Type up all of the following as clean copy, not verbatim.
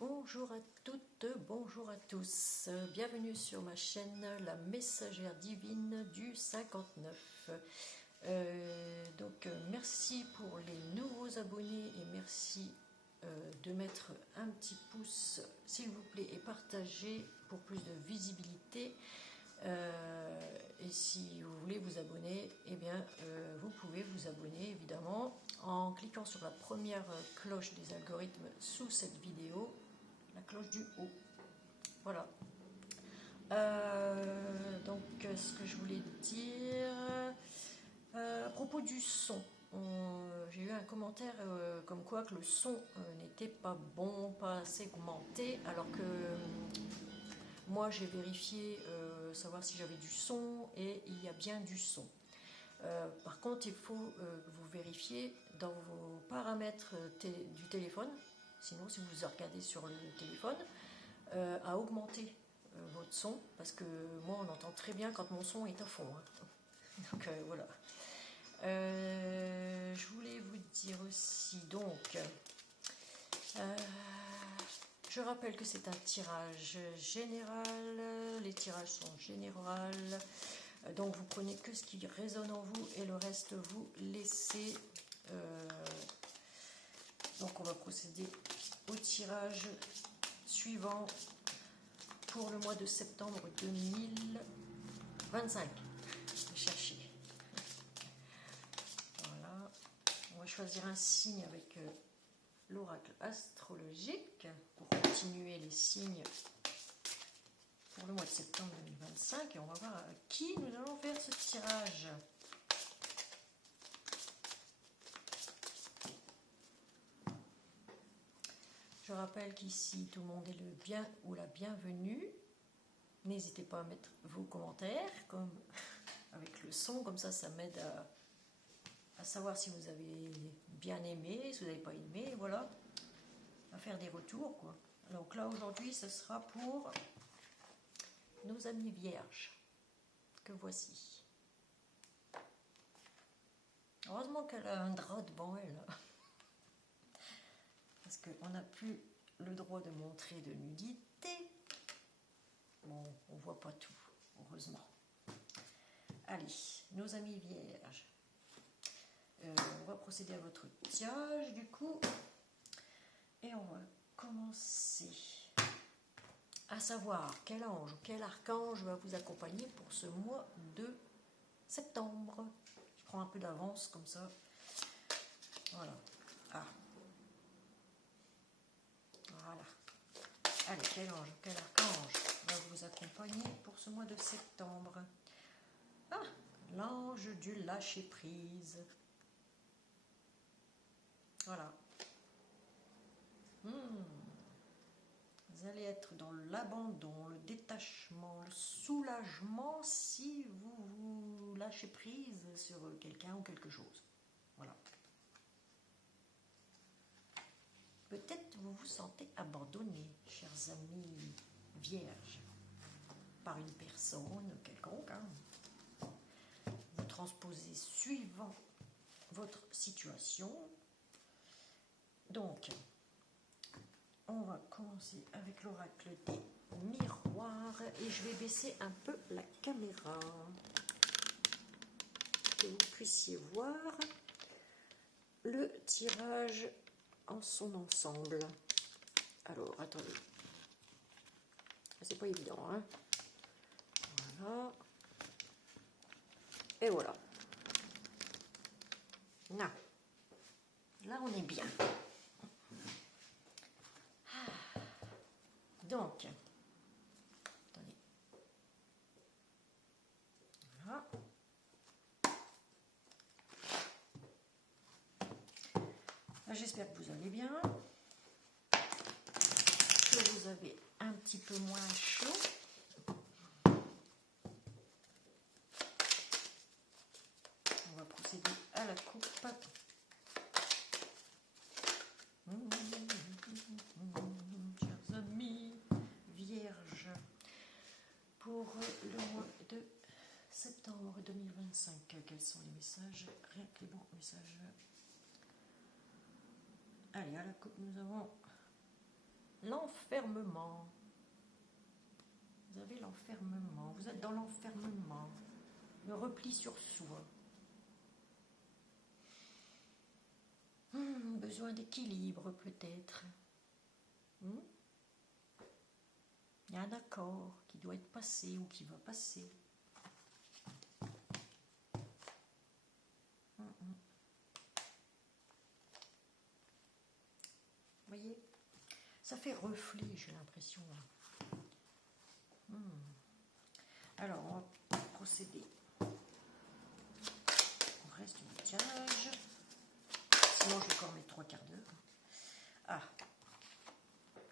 Bonjour à toutes, bonjour à tous. Bienvenue sur ma chaîne La Messagère Divine du 59. Merci pour les nouveaux abonnés et merci de mettre un petit pouce s'il vous plaît et partager pour plus de visibilité. Et si vous voulez vous abonner, eh bien, vous pouvez vous abonner évidemment en cliquant sur la première cloche des algorithmes sous cette vidéo, la cloche du haut. Voilà. Ce que je voulais dire à propos du son, j'ai eu un commentaire comme quoi que le son n'était pas bon, pas assez augmenté, alors que moi j'ai vérifié savoir si j'avais du son et il y a bien du son. Par contre, il faut que vous vérifiez dans vos paramètres du téléphone, sinon si vous regardez sur le téléphone, à augmenter votre son, parce que moi on entend très bien quand mon son est à fond. Hein. Donc voilà. Je voulais vous dire aussi, donc, je rappelle que c'est un tirage général, les tirages sont généraux. Donc vous prenez que ce qui résonne en vous et le reste vous laissez. Donc on va procéder au tirage suivant pour le mois de septembre 2025. Cherchez. Voilà. On va choisir un signe avec l'oracle astrologique pour continuer les signes pour le mois de septembre 2025 et on va voir à qui nous allons faire ce tirage. Je rappelle qu'ici tout le monde est le bien ou la bienvenue. N'hésitez pas à mettre vos commentaires comme avec le son, comme ça m'aide à savoir si vous avez bien aimé, si vous n'avez pas aimé, voilà, à faire des retours quoi. Donc là aujourd'hui ce sera pour nos amis vierges, que voici. Heureusement qu'elle a un drap devant elle, parce qu'on n'a plus le droit de montrer de nudité. Bon, on voit pas tout, heureusement. Allez, nos amis vierges. On va procéder à votre tirage, du coup. Et on va commencer à savoir quel ange ou quel archange va vous accompagner pour ce mois de septembre. Je prends un peu d'avance comme ça. Voilà. Ah. Voilà. Allez, quel ange ou quel archange va vous accompagner pour ce mois de septembre? Ah, l'ange du lâcher-prise. Voilà. Vous allez être dans l'abandon, le détachement, le soulagement si vous vous lâchez prise sur quelqu'un ou quelque chose. Voilà. Peut-être vous vous sentez abandonné, chers amis vierges, par une personne quelconque. Hein. Vous transposez suivant votre situation. Donc, on va commencer avec l'oracle des miroirs et je vais baisser un peu la caméra pour que vous puissiez voir le tirage en son ensemble. Alors, attendez. C'est pas évident, hein. Voilà. Et voilà. Là, on est bien. Donc, attendez. Voilà. J'espère que vous allez bien, que vous avez un petit peu moins chaud. On va procéder à la coupe. Chers amis vierges, pour le mois de septembre 2025, quels sont les messages? Rien que les bons messages. Allez, à la coupe, nous avons l'enfant l'enfermement. Vous avez l'enfermement. Vous êtes dans l'enfermement. Le repli sur soi. Besoin d'équilibre peut-être. Il y a un accord qui doit être passé ou qui va passer. Vous voyez, ça fait reflet, j'ai l'impression. Alors, on va procéder au reste du maquillage. Sinon, je vais encore mettre 3 quarts d'heure. Ah,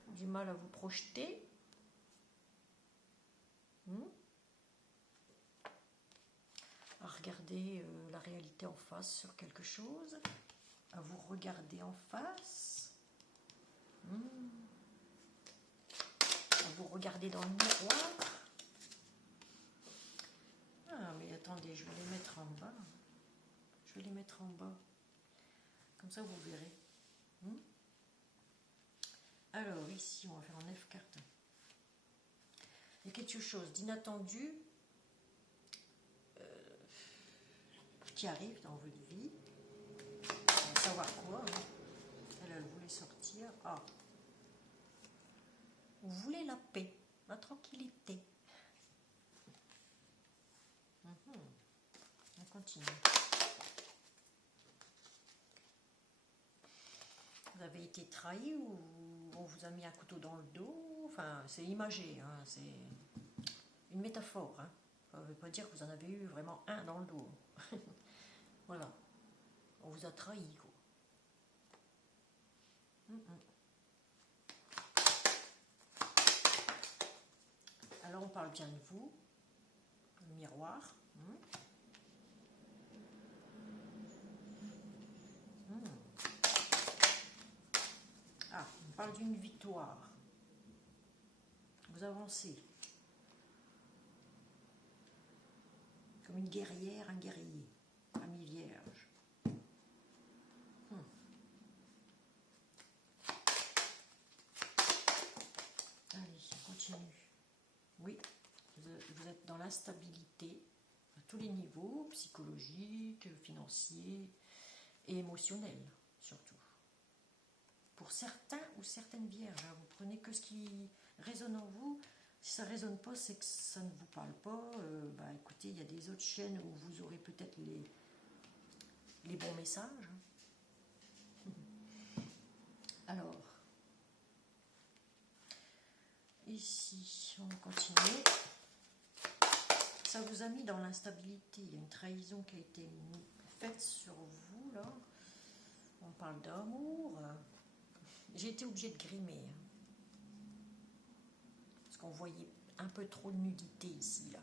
du mal à vous projeter. À regarder la réalité en face sur quelque chose. À vous regarder en face. À vous regarder dans le miroir. Ah, mais attendez, je vais les mettre en bas. Je vais les mettre en bas. Comme ça, vous verrez. Alors, ici, on va faire en F carton. Il y a quelque chose d'inattendu qui arrive dans votre vie. On va savoir quoi. Elle voulait sortir. Ah. Vous voulez la paix, la tranquillité. On continue. Vous avez été trahi ou on vous a mis un couteau dans le dos? Enfin, c'est imagé, hein, c'est une métaphore. Hein. Ça ne veut pas dire que vous en avez eu vraiment un dans le dos. Voilà. On vous a trahi, quoi. Alors, on parle bien de vous. Le miroir. Ah, on parle d'une victoire. Vous avancez. Comme une guerrière, un guerrier. Ami vierge. Allez, on continue. Oui, vous êtes dans l'instabilité à tous les niveaux, psychologique, financier et émotionnel surtout. Pour certains ou certaines vierges, hein, vous prenez que ce qui résonne en vous. Si ça ne résonne pas, c'est que ça ne vous parle pas. Écoutez, il y a des autres chaînes où vous aurez peut-être les bons messages. Alors, ici, on va continuer. Ça vous a mis dans l'instabilité. Il y a une trahison qui a été faite sur vous, là. On parle d'amour. J'ai été obligée de grimer. Parce qu'on voyait un peu trop de nudité ici, là.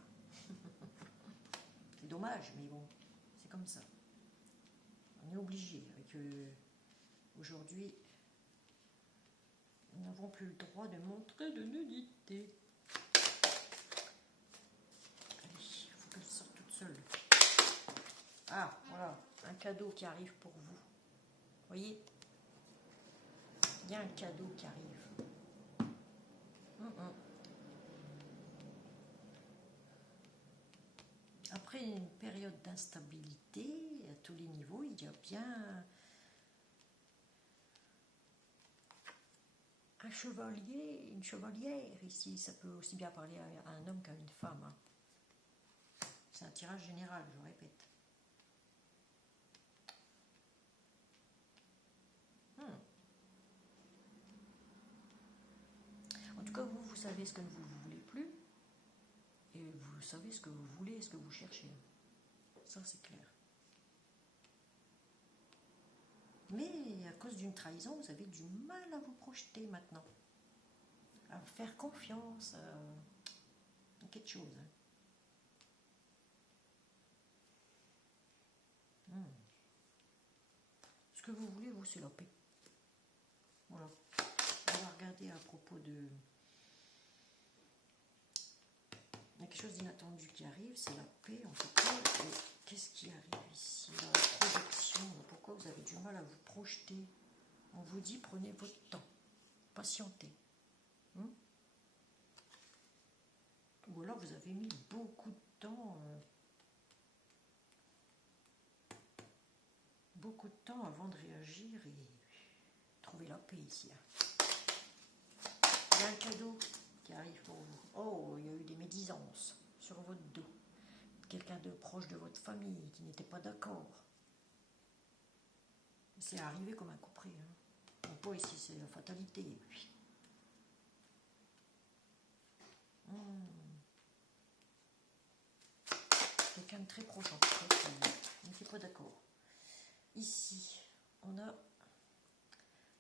C'est dommage, mais bon, c'est comme ça. On est obligé. Avec aujourd'hui, nous n'avons plus le droit de montrer de nudité. Allez, il faut qu'elle sorte toute seule. Ah, voilà, un cadeau qui arrive pour vous. Voyez, il y a un cadeau qui arrive. Après une période d'instabilité à tous les niveaux, il y a bien un chevalier, une chevalière ici. Ça peut aussi bien parler à un homme qu'à une femme. Hein. C'est un tirage général, je répète. En tout cas, vous savez ce que vous ne voulez plus. Et vous savez ce que vous voulez, ce que vous cherchez. Ça, c'est clair. Mais à cause d'une trahison, vous avez du mal à vous projeter maintenant. À faire confiance à quelque chose. Ce que vous voulez, vous, c'est la paix. Voilà. On va regarder à propos de... Il y a quelque chose d'inattendu qui arrive, c'est la paix en tout cas. Et qu'est-ce qui arrive ici? La projection. Pourquoi vous avez du mal à vous projeter? On vous dit, prenez votre temps. Patientez. Hmm. Ou alors vous avez mis beaucoup de temps, avant de réagir et trouver la paix ici. Il y a un cadeau qui arrive pour vous. Oh, il y a eu des médisances sur votre dos. Quelqu'un de proche de votre famille qui n'était pas d'accord. C'est arrivé comme un coup près. Hein. Donc, pas ici, c'est la fatalité. Quelqu'un de très proche en tout cas qui n'était pas d'accord. Ici, on a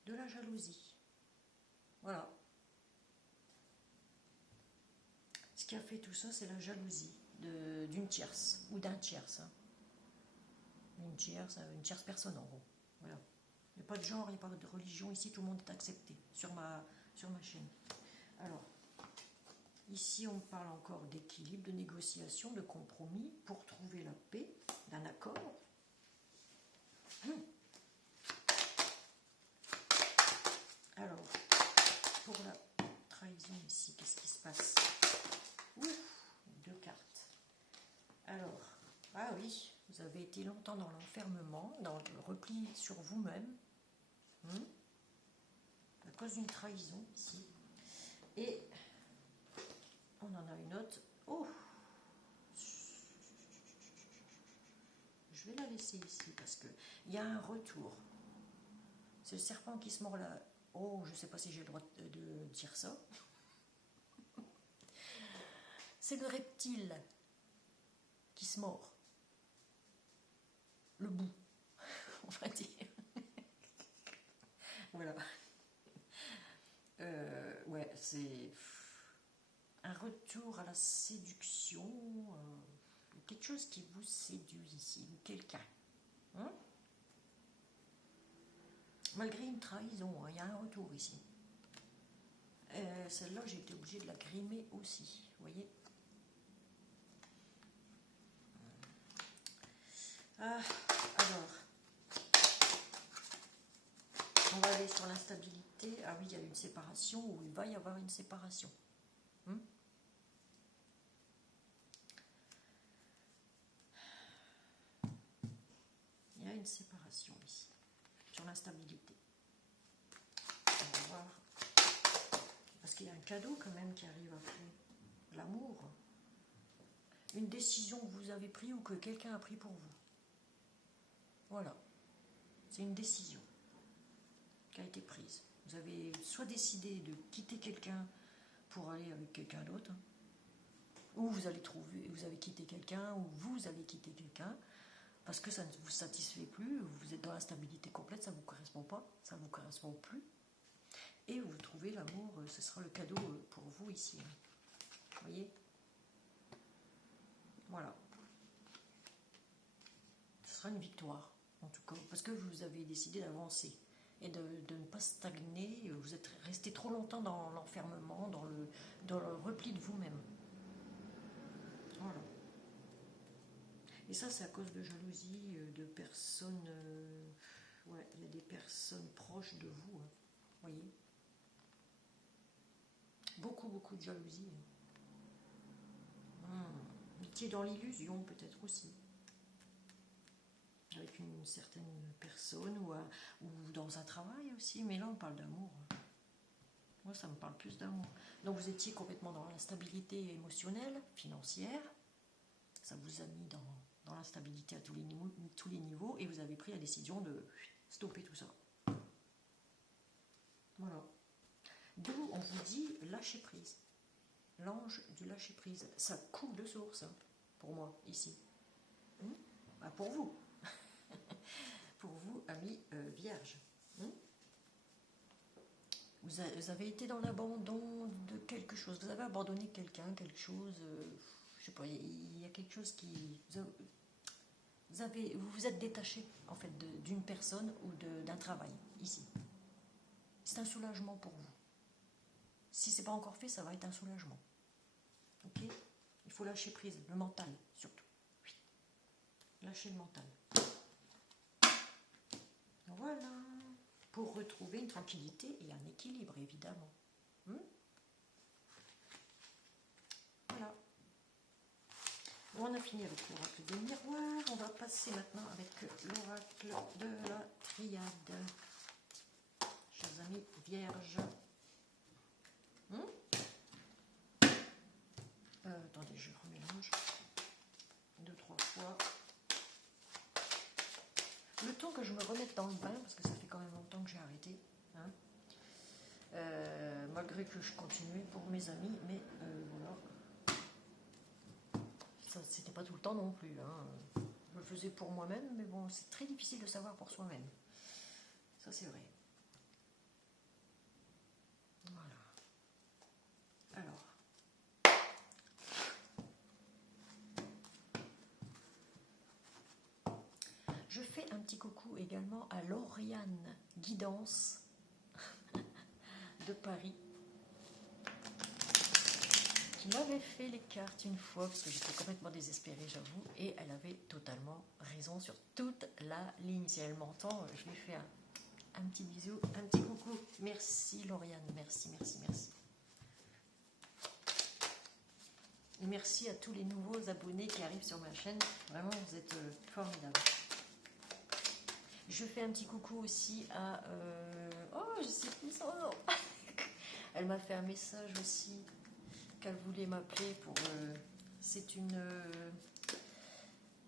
de la jalousie. Voilà. Ce qui a fait tout ça, c'est la jalousie d'une tierce ou d'un tierce. Hein. Une tierce personne en gros. Voilà. Il n'y a pas de genre, il n'y a pas de religion. Ici, tout le monde est accepté sur ma chaîne. Alors, ici, on parle encore d'équilibre, de négociation, de compromis pour trouver la paix, d'un accord. Alors, pour la trahison ici, qu'est-ce qui se passe? Ouf, 2 cartes. Alors, ah oui, vous avez été longtemps dans l'enfermement, dans le repli sur vous-même, à cause d'une trahison ici. Et on en a une autre. Oh, je vais la laisser ici parce que il y a un retour. C'est le serpent qui se mord là. Oh, je ne sais pas si j'ai le droit de dire ça. C'est le reptile qui se mord. Le bout, on va dire. Voilà. Ouais, c'est un retour à la séduction, quelque chose qui vous séduit ici, ou quelqu'un. Hein? Malgré une trahison, il y a un retour ici. Celle-là, j'ai été obligée de la grimer aussi, vous voyez. Alors, on va aller sur l'instabilité. Ah oui, il y a une séparation, ou il va y avoir une séparation. Il y a une séparation ici, sur l'instabilité. On va voir. Parce qu'il y a un cadeau quand même qui arrive après. L'amour. Une décision que vous avez prise ou que quelqu'un a pris pour vous. Voilà. C'est une décision qui a été prise. Vous avez soit décidé de quitter quelqu'un pour aller avec quelqu'un d'autre, ou vous allez trouver, vous avez quitté quelqu'un, ou vous allez quitter quelqu'un, parce que ça ne vous satisfait plus, vous êtes dans l'instabilité complète, ça ne vous correspond pas, ça ne vous correspond plus, et vous trouvez l'amour, ce sera le cadeau pour vous ici. Vous voyez? Voilà. Ce sera une victoire, en tout cas, parce que vous avez décidé d'avancer et de ne pas stagner. Vous êtes resté trop longtemps dans l'enfermement, dans le repli de vous-même. Voilà. Et ça, c'est à cause de jalousie, de personnes... ouais, il y a des personnes proches de vous, hein, voyez. Beaucoup, beaucoup de jalousie. Vous étiez dans l'illusion, peut-être aussi. Avec une certaine personne, ou dans un travail aussi. Mais là, on parle d'amour. Moi, ça me parle plus d'amour. Donc, vous étiez complètement dans l'instabilité émotionnelle, financière. Ça vous a mis dans l'instabilité à tous les niveaux. Et vous avez pris la décision de stopper tout ça. Voilà. D'où on vous dit lâcher prise. L'ange du lâcher prise. Ça coule de source, hein, pour moi, ici. Bah, pour vous. Pour vous, amis vierges. Vous avez été dans l'abandon de quelque chose. Vous avez abandonné quelqu'un, quelque chose. Je sais pas, il y a quelque chose qui... Vous vous êtes détaché, en fait, d'une personne ou d'un travail, ici. C'est un soulagement pour vous. Si ce n'est pas encore fait, ça va être un soulagement. Ok? Il faut lâcher prise, le mental, surtout. Oui. Lâcher le mental. Voilà. Pour retrouver une tranquillité et un équilibre, évidemment. fini avec l'oracle des miroirs. On va passer maintenant avec l'oracle de la triade. Chers amis vierges. Attendez, je remélange 2-3 fois. Le temps que je me remette dans le bain, parce que ça fait quand même longtemps que j'ai arrêté. Hein. Malgré que je continuais pour mes amis, mais voilà. Ça, c'était pas tout le temps non plus. Hein. Je le faisais pour moi-même, mais bon, c'est très difficile de savoir pour soi-même. Ça, c'est vrai. Voilà. Alors. Je fais un petit coucou également à Lauriane Guidance de Paris, qui m'avait fait les cartes une fois, parce que j'étais complètement désespérée, j'avoue, et elle avait totalement raison sur toute la ligne. Si elle m'entend, je lui fais un petit bisou, un petit coucou. Merci Lauriane, merci, merci, merci. Et merci à tous les nouveaux abonnés qui arrivent sur ma chaîne. Vraiment, vous êtes formidables. Je fais un petit coucou aussi à... oh, je sais plus son nom. Elle m'a fait un message aussi qu'elle voulait m'appeler pour... c'est une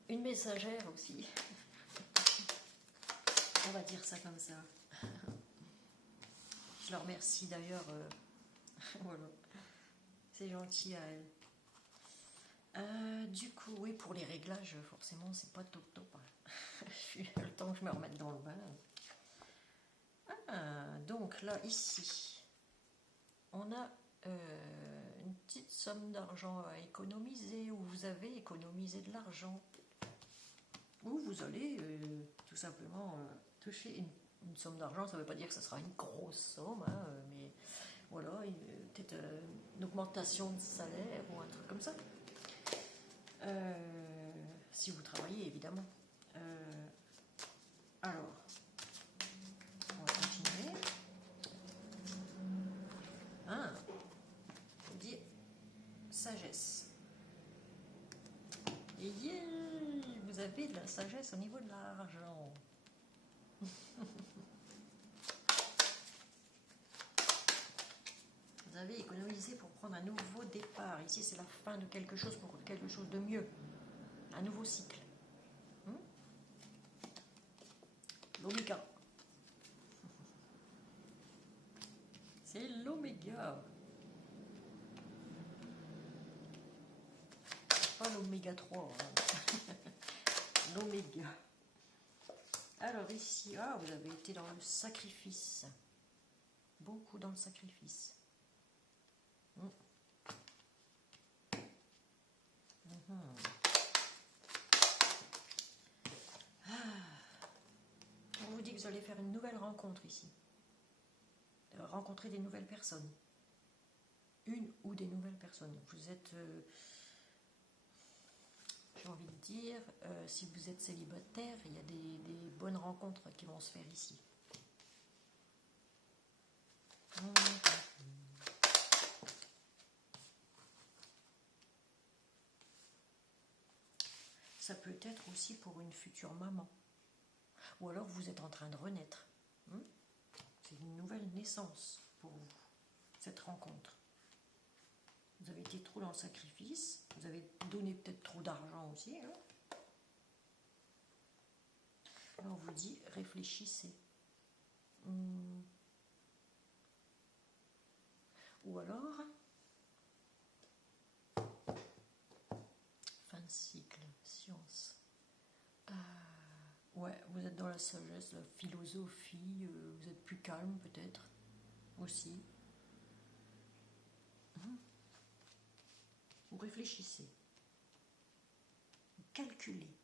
messagère aussi. On va dire ça comme ça. Je la remercie d'ailleurs. Voilà. C'est gentil à elle. Du coup, oui, pour les réglages, forcément, c'est pas top top. Je suis le temps que je me remette dans le bain. Donc là, ici, on a une petite somme d'argent à économiser, ou vous avez économisé de l'argent, ou vous allez tout simplement toucher une somme d'argent. Ça ne veut pas dire que ce sera une grosse somme, hein, mais voilà, peut-être une augmentation de salaire ou un truc comme ça. Si vous travaillez, évidemment. Alors, on va continuer. On dit sagesse. Et yeah, vous avez de la sagesse au niveau de l'argent. Vous avez économisé pour prendre un nouveau départ. Ici, c'est la fin de quelque chose pour quelque chose de mieux. Un nouveau cycle. L'oméga. C'est l'oméga. Pas l'oméga 3. Hein. L'oméga. Alors ici, vous avez été dans le sacrifice. Beaucoup dans le sacrifice. On vous dit que vous allez faire une nouvelle rencontre ici. Rencontrer des nouvelles personnes. Une ou des nouvelles personnes. Vous êtes, j'ai envie de dire, si vous êtes célibataire, il y a des bonnes rencontres qui vont se faire ici. Ça peut être aussi pour une future maman. Ou alors vous êtes en train de renaître. C'est une nouvelle naissance pour vous, cette rencontre. Vous avez été trop dans le sacrifice. Vous avez donné peut-être trop d'argent aussi. Hein. Alors on vous dit, réfléchissez. Ou alors... fin de cycle, science. Ouais, vous êtes dans la sagesse, la philosophie, vous êtes plus calme peut-être, aussi. Vous réfléchissez. Vous calculez.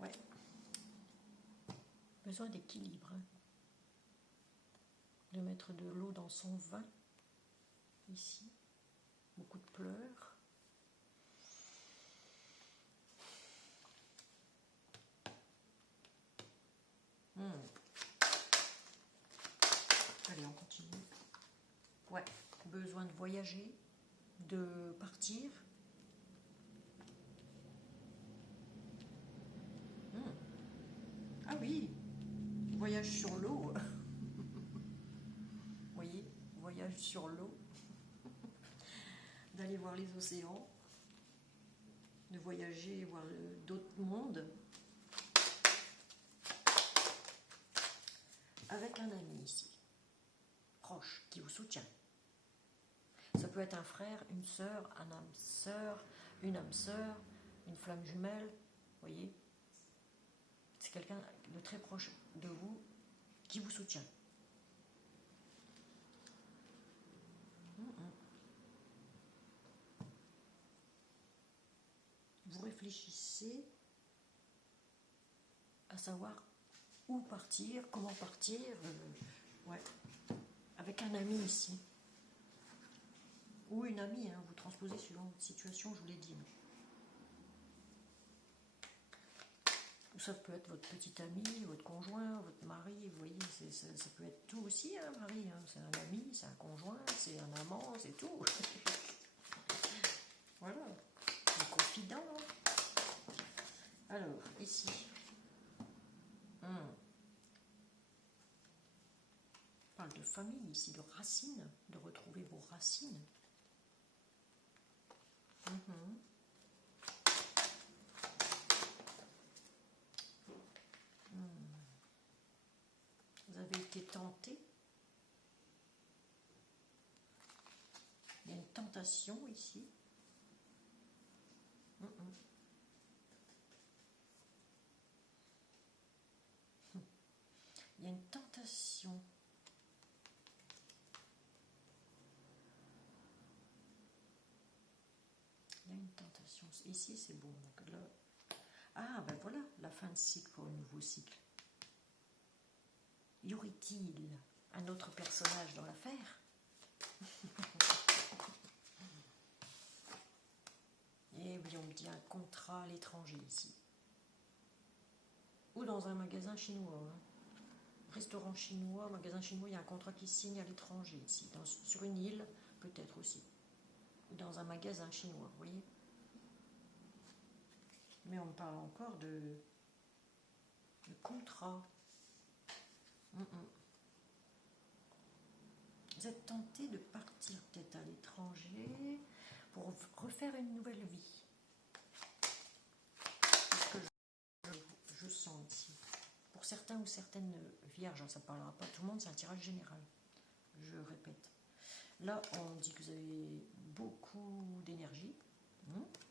Ouais. Besoin d'équilibre. Hein. De mettre de l'eau dans son vin. Ici. Beaucoup de pleurs. Ouais, besoin de voyager, de partir. Ah oui, voyage sur l'eau. Vous voyez, voyage sur l'eau. D'aller voir les océans. De voyager, voir d'autres mondes. Avec un ami ici, proche, qui vous soutient. Ça peut être un frère, une sœur, un âme sœur, une âme sœur, une flamme jumelle, vous voyez. C'est quelqu'un de très proche de vous qui vous soutient. Vous réfléchissez à savoir où partir, comment partir, ouais, avec un ami ici. Ou une amie, hein, vous transposez suivant votre situation, je vous l'ai dit. Ça peut être votre petit ami, votre conjoint, votre mari, vous voyez, ça peut être tout aussi, hein, mari. Hein, c'est un ami, c'est un conjoint, c'est un amant, c'est tout. Voilà, un confident. Alors, ici. On parle de famille, ici, de racines, de retrouver vos racines. Vous avez été tenté. Il y a une tentation ici. Il y a une tentation. Il y a une tentation. Ici, c'est bon. Donc là... Ah, ben voilà, la fin de cycle pour un nouveau cycle. Y aurait-il un autre personnage dans l'affaire? Et oui, on me dit un contrat à l'étranger ici. Ou dans un magasin chinois. Hein. Restaurant chinois, magasin chinois, il y a un contrat qui signe à l'étranger ici. Sur une île, peut-être aussi. Ou dans un magasin chinois, vous voyez. Mais on me parle encore de contrat. Vous êtes tenté de partir peut-être à l'étranger pour refaire une nouvelle vie. C'est ce que je sens ici. Pour certains ou certaines vierges, ça ne parlera pas à tout le monde, c'est un tirage général. Je répète. Là, on dit que vous avez beaucoup d'énergie. Beaucoup.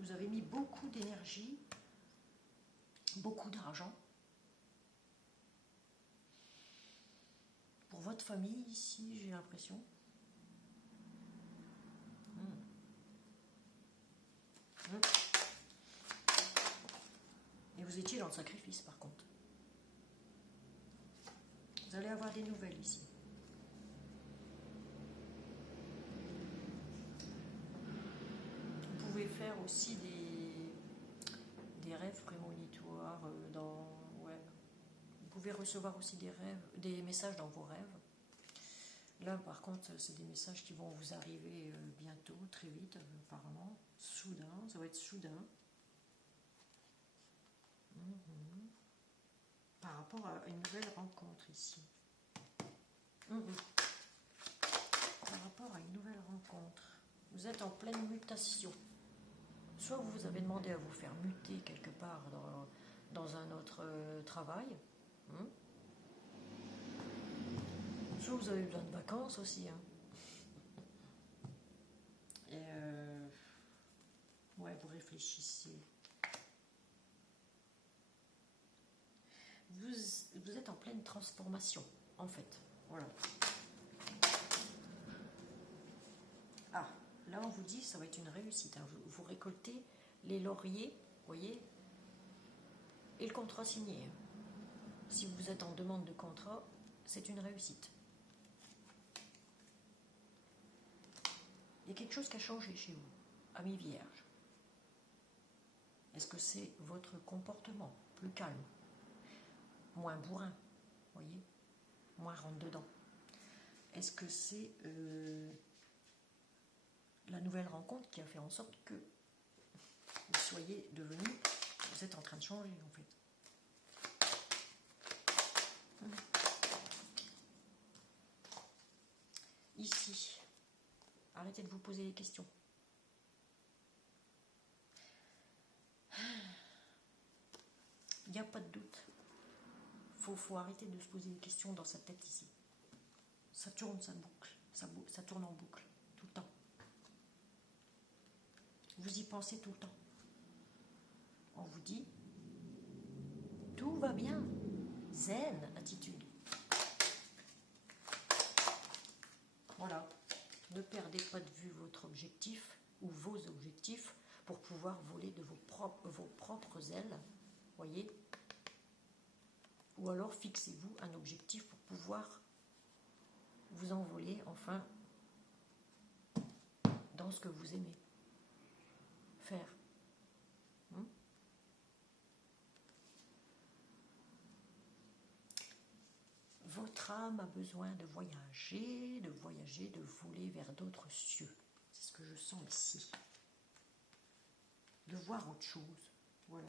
Vous avez mis beaucoup d'énergie, beaucoup d'argent. Pour votre famille, ici, j'ai l'impression. Et vous étiez dans le sacrifice, par contre. Vous allez avoir des nouvelles ici. Vous pouvez faire aussi des rêves prémonitoires. Vous pouvez recevoir aussi des messages dans vos rêves. Là, par contre, c'est des messages qui vont vous arriver bientôt, très vite, apparemment. Soudain, ça va être soudain. Par rapport à une nouvelle rencontre ici. Par rapport à une nouvelle rencontre. Vous êtes en pleine mutation. Soit vous avez demandé à vous faire muter quelque part dans un autre travail. Soit vous avez besoin de vacances aussi. Hein. Et ouais, vous réfléchissez. Vous êtes en pleine transformation, en fait. Voilà. Ah, là on vous dit ça va être une réussite. Hein. Vous récoltez les lauriers, vous voyez, et le contrat signé. Hein. Si vous êtes en demande de contrat, c'est une réussite. Il y a quelque chose qui a changé chez vous, ami vierge. Est-ce que c'est votre comportement plus calme, moins bourrin, voyez, moins rentre dedans? Est-ce que c'est la nouvelle rencontre qui a fait en sorte que vous soyez devenu, vous êtes en train de changer en fait. Ici, arrêtez de vous poser des questions. Il n'y a pas de doute. Faut arrêter de se poser des questions dans sa tête ici. Ça tourne, ça boucle, ça tourne en boucle, tout le temps. Vous y pensez tout le temps. On vous dit, tout va bien. Zen, attitude. Voilà. Ne perdez pas de vue votre objectif ou vos objectifs pour pouvoir voler de vos propres ailes. Voyez. Ou alors fixez-vous un objectif pour pouvoir vous envoler enfin dans ce que vous aimez faire. Votre âme a besoin de voyager, de voler vers d'autres cieux. C'est ce que je sens ici. De voir autre chose. Voilà.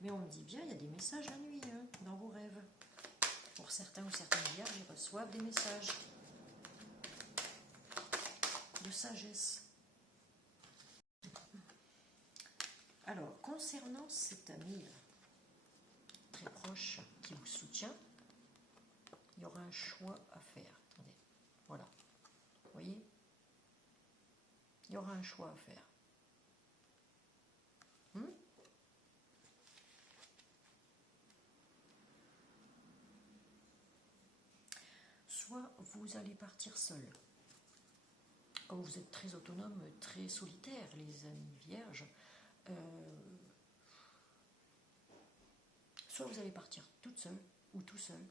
Mais on me dit bien, il y a des messages la nuit, hein, dans vos rêves. Pour certains ou certaines vierges, ils reçoivent des messages de sagesse. Alors, concernant cet ami très proche qui vous soutient, il y aura un choix à faire. Attendez, voilà. Vous voyez? Il y aura un choix à faire. Soit vous allez partir seul. Comme vous êtes très autonome, très solitaire, les amis vierges, soit vous allez partir toute seule ou tout seul,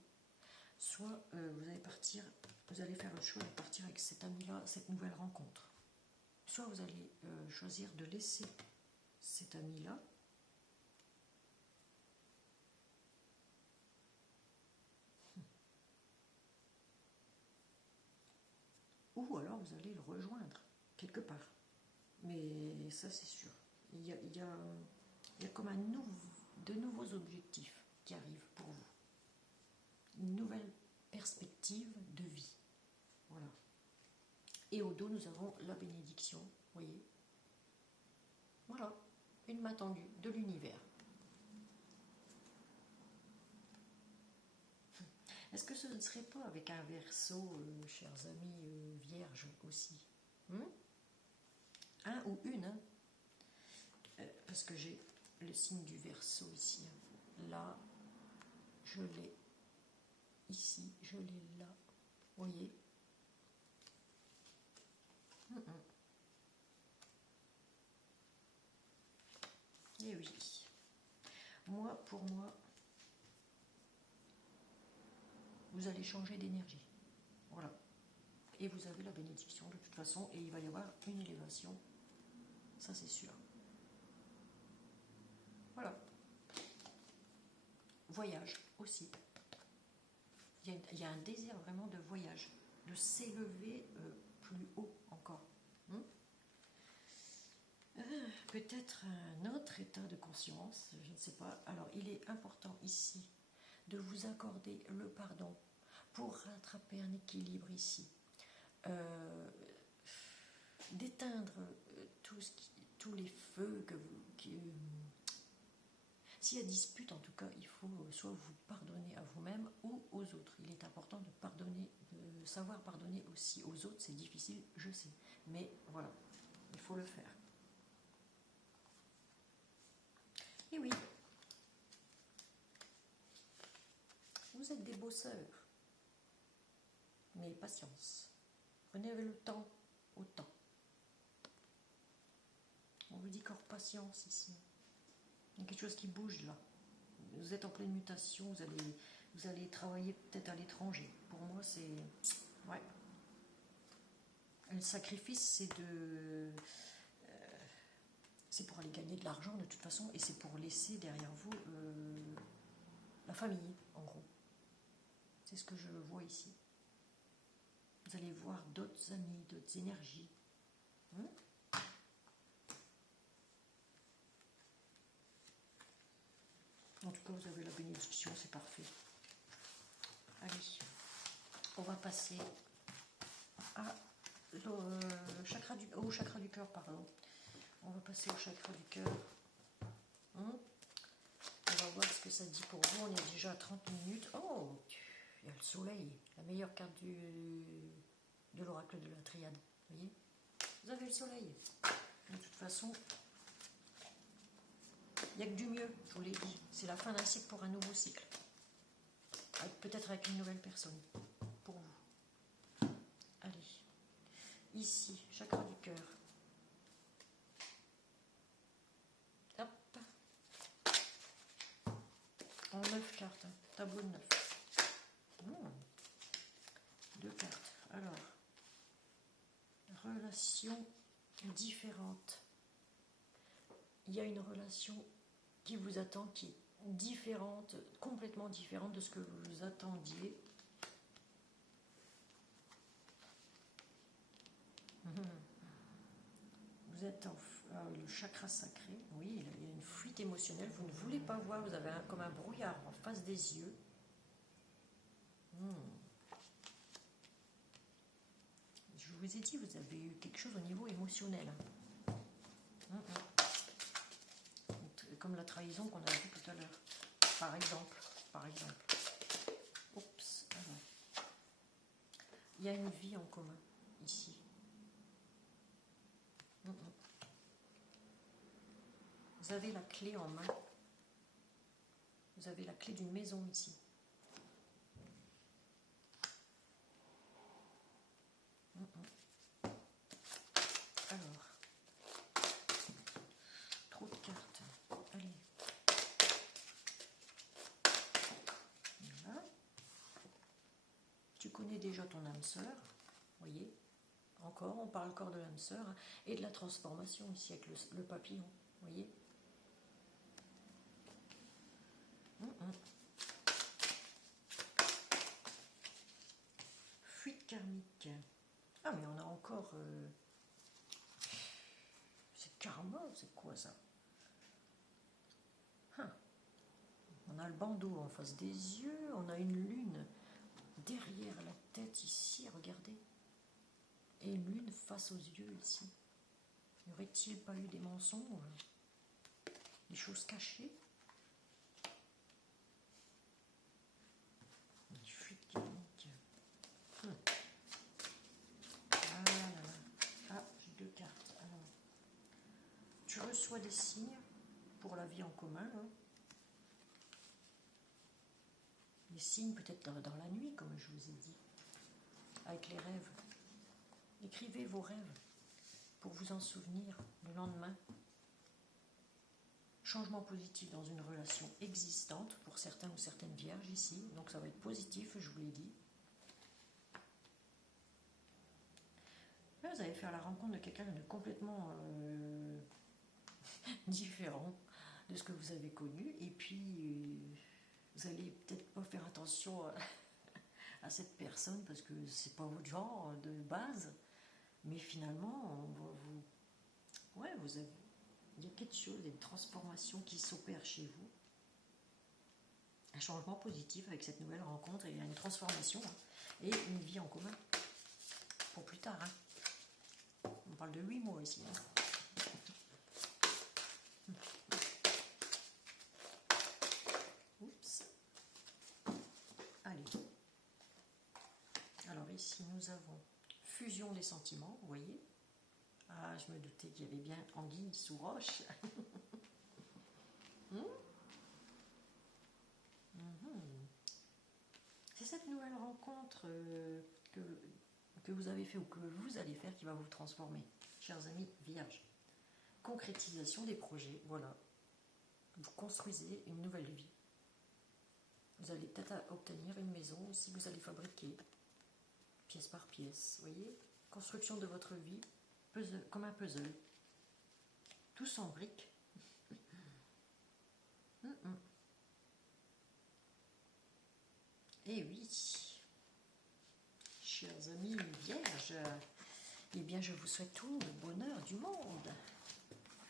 soit vous allez faire le choix de partir avec cet ami-là, cette nouvelle rencontre. Soit vous allez choisir de laisser cet ami-là ou alors vous allez le rejoindre quelque part. Mais ça c'est sûr. Il y a comme de nouveaux objectifs qui arrivent pour vous. Une nouvelle perspective de vie. Voilà. Et au dos, nous avons la bénédiction, vous voyez. Voilà, une main tendue de l'univers. Est-ce que ce ne serait pas avec un Verseau, chers amis vierges aussi, un ou une, hein, parce que j'ai le signe du Verseau ici. Là, je l'ai ici, je l'ai là. Vous voyez. Et oui. Pour moi, vous allez changer d'énergie. Voilà. Et vous avez la bénédiction de toute façon, et il va y avoir une élévation. Ça, c'est sûr. Voilà. Voyage aussi. Il y a un désir vraiment de voyage, de s'élever plus haut encore. Peut-être un autre état de conscience, je ne sais pas. Alors, il est important ici de vous accorder le pardon pour rattraper un équilibre ici. D'éteindre tous les feux que vous... S'il y a dispute, en tout cas, il faut soit vous pardonner à vous-même ou aux autres. Il est important de pardonner, de savoir pardonner aussi aux autres. C'est difficile, je sais. Mais voilà, il faut le faire. Et oui, vous êtes des bosseurs. Mais patience. Prenez le temps au temps. On vous dit corps patience ici. Il y a quelque chose qui bouge là. Vous êtes en pleine mutation, vous allez travailler peut-être à l'étranger. Pour moi, c'est... Ouais. Le sacrifice, c'est pour aller gagner de l'argent de toute façon, et c'est pour laisser derrière vous la famille, en gros. C'est ce que je vois ici. Vous allez voir d'autres amis, d'autres énergies. En tout cas, vous avez la bénédiction, c'est parfait. Allez, on va passer au chakra du cœur, pardon. On va passer au chakra du cœur. On va voir ce que ça dit pour vous. On est déjà à 30 minutes. Oh, il y a le soleil, la meilleure carte de l'oracle de la triade. Vous voyez, vous avez le soleil. De toute façon, il n'y a que du mieux, je vous l'ai dit. C'est la fin d'un cycle pour un nouveau cycle. Peut-être avec une nouvelle personne. Pour vous. Allez. Ici, chakra du cœur. Hop. En 9 cartes. Tableau de 9. 2 cartes. Alors. Relations différentes. Il y a une relation qui vous attend, qui est différente, complètement différente de ce que vous attendiez. Vous êtes le chakra sacré. Oui, il y a une fuite émotionnelle. Vous ne voulez pas voir, vous avez comme un brouillard en face des yeux. Je vous ai dit, vous avez eu quelque chose au niveau émotionnel. Comme la trahison qu'on a vue tout à l'heure. Par exemple. Oups. Alors. Il y a une vie en commun, ici. Vous avez la clé en main. Vous avez la clé d'une maison ici. Alors. Trop de cartes. Allez. Voilà. Tu connais déjà ton âme sœur. Voyez. Encore, on parle encore de l'âme sœur. Et de la transformation ici avec le papillon. Voyez. Fuite karmique. Ah, mais on a encore... C'est karma, c'est quoi ça? On a le bandeau en face des yeux, on a une lune derrière la tête ici, regardez. Et une lune face aux yeux ici. N'y aurait-il pas eu des mensonges? Des choses cachées? Une fuite karmique. Ah, j'ai 2 cartes. Alors, tu reçois des signes pour la vie en commun. Des signes peut-être dans la nuit, comme je vous ai dit. Avec les rêves. Écrivez vos rêves pour vous en souvenir le lendemain. Changement positif dans une relation existante pour certains ou certaines vierges ici. Donc ça va être positif, je vous l'ai dit. Là, vous allez faire la rencontre de quelqu'un de complètement différent de ce que vous avez connu. Et puis, vous allez peut-être pas faire attention à cette personne parce que c'est pas votre genre de base. Mais finalement, il y a quelque chose, une transformation qui s'opère chez vous. Un changement positif avec cette nouvelle rencontre. Il y a une transformation et une vie en commun. Pour plus tard. On parle de 8 mois ici. Oups. Allez. Alors ici, nous avons fusion des sentiments, vous voyez. Ah, je me doutais qu'il y avait bien anguille sous roche. C'est cette nouvelle rencontre que vous avez fait ou que vous allez faire qui va vous transformer, chers amis vierges. Concrétisation des projets, voilà. Vous construisez une nouvelle vie. Vous allez peut-être obtenir une maison aussi, vous allez fabriquer pièce par pièce, vous voyez. Construction de votre vie, comme un puzzle. Tout s'embrique. Eh oui, chers amis vierges, eh bien je vous souhaite tout le bonheur du monde,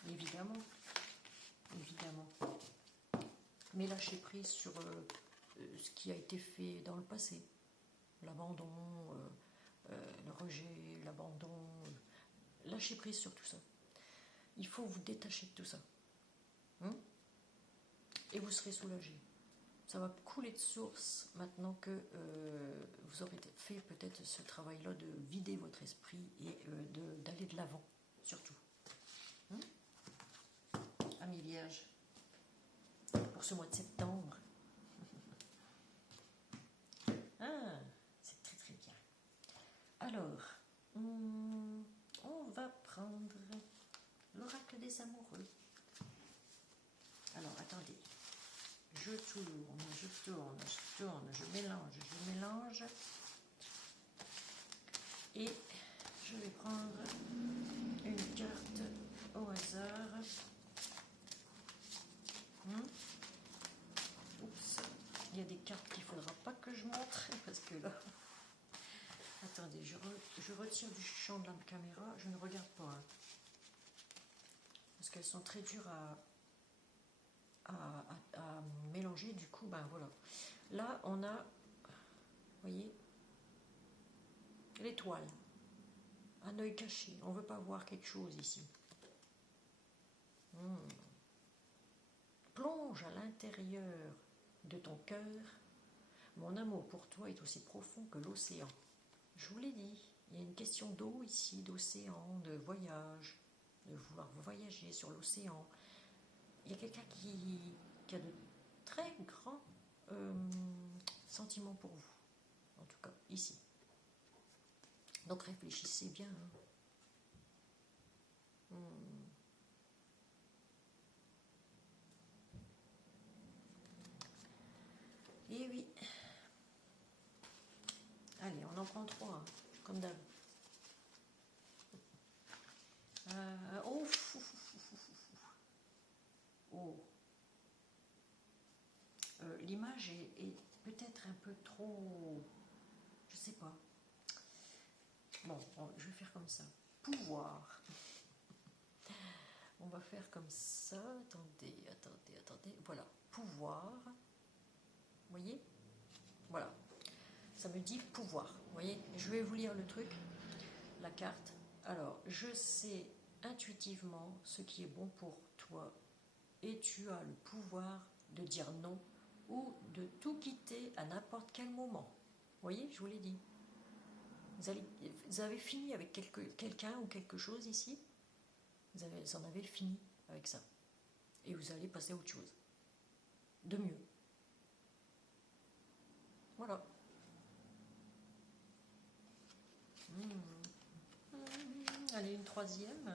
évidemment, évidemment. Mais lâchez prise sur ce qui a été fait dans le passé, l'abandon, le rejet, l'abandon, lâchez prise sur tout ça. Il faut vous détacher de tout ça, hein, et vous serez soulagé. Ça va couler de source maintenant que vous aurez fait peut-être ce travail-là de vider votre esprit et d'aller de l'avant, surtout. Hein? Amis vierges, pour ce mois de septembre. Ah, c'est très très bien. Alors, on va prendre l'oracle des amoureux. Alors, attendez. Je tourne, je tourne, je tourne, je mélange. Et je vais prendre une carte au hasard. Oups, il y a des cartes qu'il ne faudra pas que je montre parce que là... Attendez, je retire du champ de la caméra, je ne regarde pas. Hein, parce qu'elles sont très dures à mélanger, du coup, ben voilà. Là, on a, vous voyez, l'étoile, un œil caché. On ne veut pas voir quelque chose ici. Plonge à l'intérieur de ton cœur. Mon amour pour toi est aussi profond que l'océan. Je vous l'ai dit, il y a une question d'eau ici, d'océan, de voyage, de vouloir voyager sur l'océan. Il y a quelqu'un qui a de très grands sentiments pour vous, en tout cas ici. Donc réfléchissez bien. Hein. Et oui. Allez, on en prend 3, hein, comme d'hab. Oh, oh. L'image est peut-être un peu trop... Je sais pas. Bon, je vais faire comme ça. Pouvoir. On va faire comme ça. Attendez. Voilà. Pouvoir. Vous voyez? Voilà. Ça me dit pouvoir. Vous voyez? Je vais vous lire le truc. La carte. Alors, je sais intuitivement ce qui est bon pour toi et tu as le pouvoir de dire non ou de tout quitter à n'importe quel moment. Vous voyez, je vous l'ai dit. Vous avez fini avec quelqu'un ou quelque chose ici. Vous en avez fini avec ça. Et vous allez passer à autre chose. De mieux. Voilà. Allez, une troisième.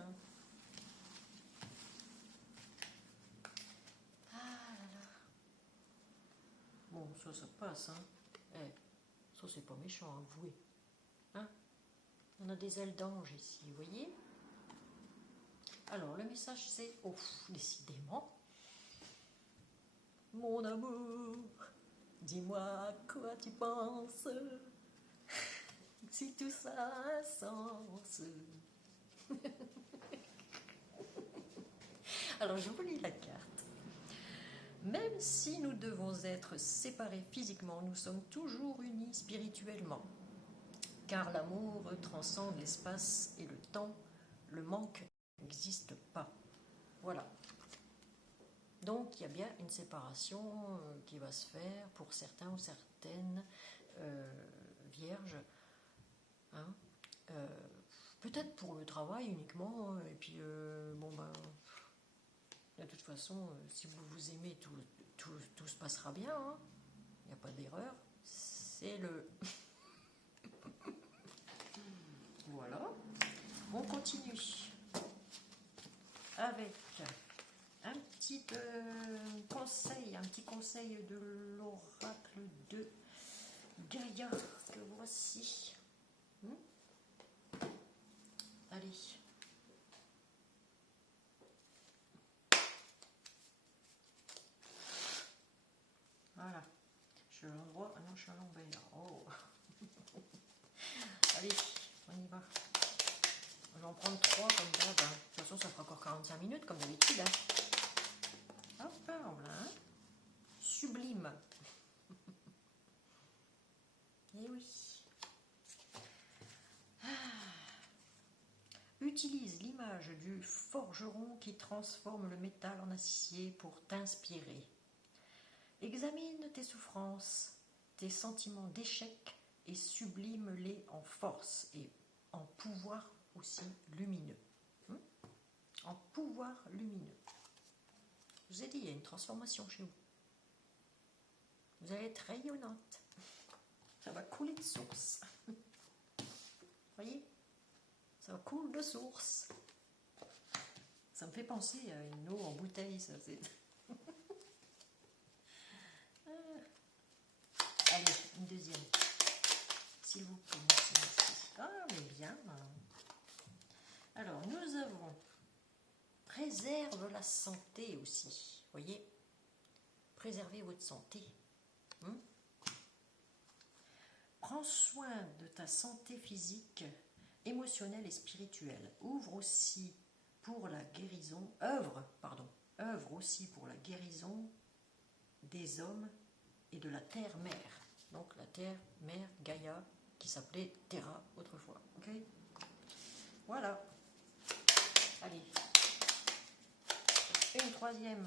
Ah là là. Bon, ça passe, hein. Ça, c'est pas méchant, avouez. Hein? On a des ailes d'ange ici, vous voyez? Alors, le message, c'est... Oh, décidément. Mon amour, dis-moi quoi tu penses. Si tout ça a un sens. Alors, je vous lis la carte. Même si nous devons être séparés physiquement, nous sommes toujours unis spirituellement. Car l'amour transcende l'espace et le temps, le manque n'existe pas. Voilà. Donc, il y a bien une séparation qui va se faire pour certains ou certaines vierges. Hein, peut-être pour le travail uniquement, et puis bon ben, de toute façon, si vous vous aimez, tout se passera bien, hein. Il n'y a pas d'erreur, c'est le... Voilà, on continue avec un petit conseil de l'oracle de Gaïa, que voici. Allez. Voilà. Je suis à l'endroit. Ah non, je suis à l'envers. Oh. Allez, on y va. Je vais en prendre 3 comme d'hab. De toute façon, ça fera encore 45 minutes comme d'habitude. Hop, voilà. Sublime. Et oui. Utilise l'image du forgeron qui transforme le métal en acier pour t'inspirer. Examine tes souffrances, tes sentiments d'échec et sublime-les en force et en pouvoir aussi lumineux. En pouvoir lumineux. Je vous ai dit, il y a une transformation chez vous. Vous allez être rayonnante. Ça va couler de source. Voyez? Ça va couler de source. Ça me fait penser à une eau en bouteille, ça. Allez, une deuxième. S'il vous plaît, merci. Ah, mais bien. Alors, nous avons préserve la santé aussi. Voyez? Préservez votre santé. Prends soin de ta santé physique, émotionnelle et spirituelle. Œuvre aussi pour la guérison des hommes et de la terre-mère. Donc la terre-mère Gaïa, qui s'appelait Terra autrefois. Ok? Voilà. Allez. Une troisième.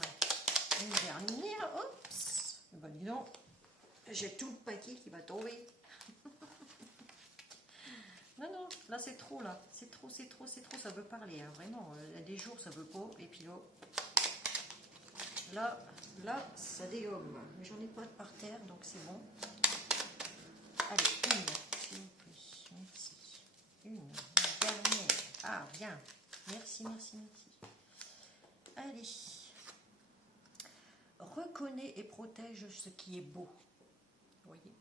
Une dernière. Oups. Ben dis donc, j'ai tout le paquet qui va tomber. Non, non, là c'est trop, là. C'est trop, ça veut parler, hein. Vraiment. Il y a des jours, ça veut pas, et puis là, ça dégomme. Mais j'en ai pas par terre, donc c'est bon. Allez, une, s'il vous plaît. Merci. Une dernière. Ah, bien. Merci. Allez. Reconnais et protège ce qui est beau. Vous voyez?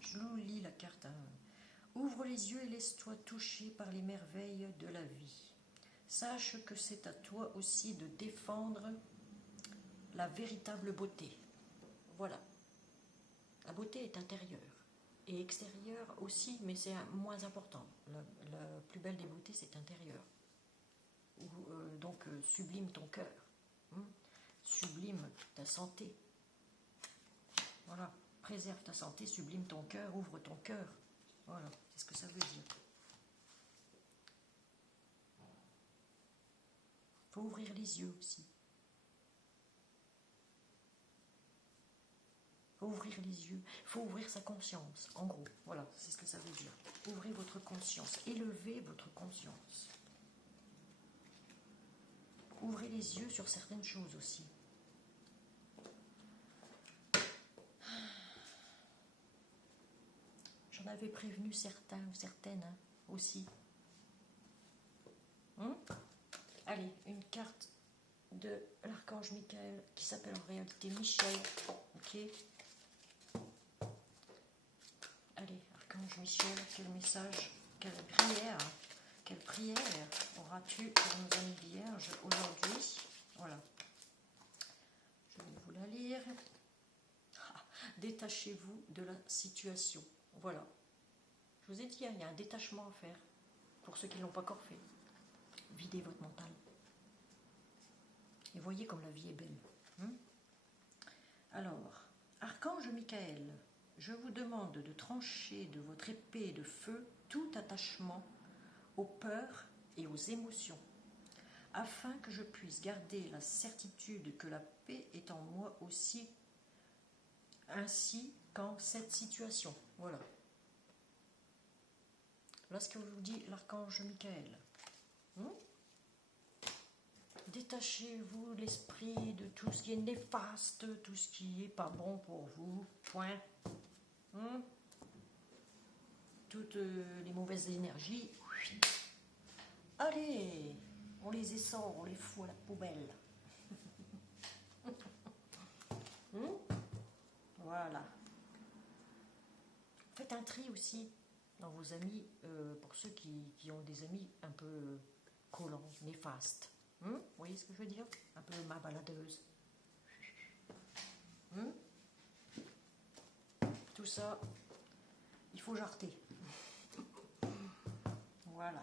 Je vous lis la carte, hein. Ouvre les yeux et laisse-toi toucher par les merveilles de la vie. Sache que c'est à toi aussi de défendre la véritable beauté. Voilà. La beauté est intérieure et extérieure aussi, mais c'est moins important. La plus belle des beautés, c'est intérieure. Donc, sublime ton cœur. Sublime ta santé. Voilà. Préserve ta santé, sublime ton cœur, ouvre ton cœur. Voilà, c'est ce que ça veut dire. Il faut ouvrir les yeux aussi. Il faut ouvrir les yeux. Il faut ouvrir sa conscience. En gros, voilà, c'est ce que ça veut dire. Ouvrez votre conscience. Élevez votre conscience. Ouvrez les yeux sur certaines choses aussi. J'en avais prévenu certains ou certaines aussi. Allez, une carte de l'archange Michael qui s'appelle en réalité Michel. Ok. Allez, archange Michel, quel message, quelle prière auras-tu pour nos amis vierges aujourd'hui? Voilà. Je vais vous la lire. Détachez-vous de la situation. Voilà. Je vous ai dit, il y a un détachement à faire pour ceux qui ne l'ont pas encore fait. Videz votre mental. Et voyez comme la vie est belle. Alors, archange Michael, je vous demande de trancher de votre épée de feu tout attachement aux peurs et aux émotions, afin que je puisse garder la certitude que la paix est en moi aussi, ainsi qu'en cette situation. Voilà. Voilà ce que vous dit l'archange Michael. Détachez-vous l'esprit de tout ce qui est néfaste, tout ce qui n'est pas bon pour vous. Point. Toutes les mauvaises énergies. Allez, on les essore, on les fout à la poubelle. Voilà. Faites un tri aussi dans vos amis, pour ceux qui ont des amis un peu collants, néfastes. Vous voyez ce que je veux dire? Un peu ma baladeuse. tout ça, il faut jarter. Voilà.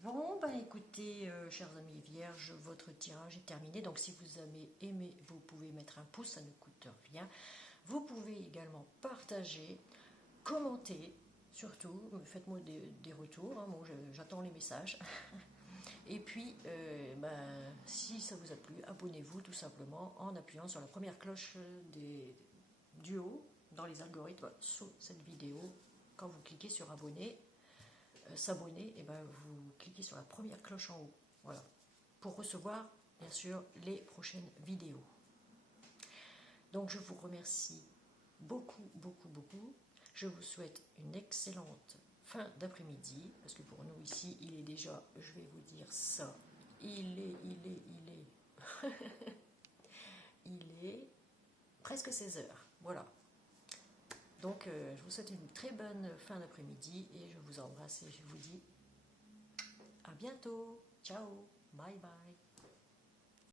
Bon, ben écoutez, chers amis vierges, votre tirage est terminé. Donc si vous avez aimé, vous pouvez mettre un pouce, ça ne coûte rien. Vous pouvez également partager, commenter, surtout, faites-moi des retours, hein, bon, j'attends les messages. Et puis, si ça vous a plu, abonnez-vous tout simplement en appuyant sur la première cloche du haut dans les algorithmes sous cette vidéo. Quand vous cliquez sur abonner, s'abonner, et vous cliquez sur la première cloche en haut, voilà, pour recevoir bien sûr les prochaines vidéos. Donc je vous remercie beaucoup. Je vous souhaite une excellente fin d'après-midi, parce que pour nous ici il est déjà, je vais vous dire ça, il est il est presque 16 heures, voilà. Donc je vous souhaite une très bonne fin d'après-midi et je vous embrasse et je vous dis à bientôt. Ciao, bye bye.